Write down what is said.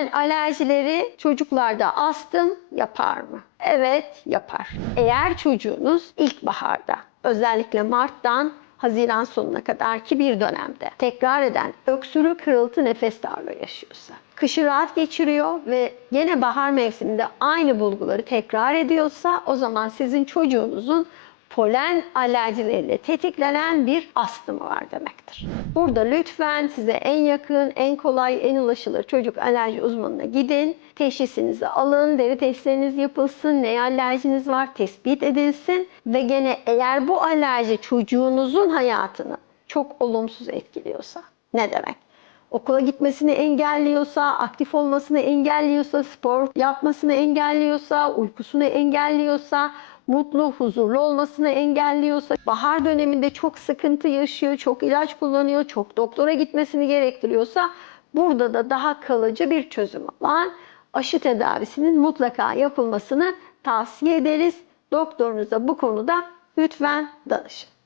Polen alerjileri çocuklarda astım yapar mı? Evet yapar. Eğer çocuğunuz ilkbaharda özellikle Mart'tan Haziran sonuna kadar ki bir dönemde tekrar eden öksürük, kırıltı, nefes darlığı yaşıyorsa, kışı rahat geçiriyor ve yine bahar mevsiminde aynı bulguları tekrar ediyorsa o zaman sizin çocuğunuzun polen alerjileriyle tetiklenen bir astımı var demektir. Burada lütfen size en yakın, en kolay, en ulaşılır çocuk alerji uzmanına gidin. Teşhisinizi alın, deri testleriniz yapılsın, ne alerjiniz var tespit edilsin ve gene eğer bu alerji çocuğunuzun hayatını çok olumsuz etkiliyorsa ne demek? okula gitmesini engelliyorsa, aktif olmasını engelliyorsa, spor yapmasını engelliyorsa, uykusunu engelliyorsa, mutlu, huzurlu olmasını engelliyorsa, bahar döneminde çok sıkıntı yaşıyor, çok ilaç kullanıyor, çok doktora gitmesini gerektiriyorsa burada da daha kalıcı bir çözüm olan aşı tedavisinin mutlaka yapılmasını tavsiye ederiz. Doktorunuza bu konuda lütfen danışın.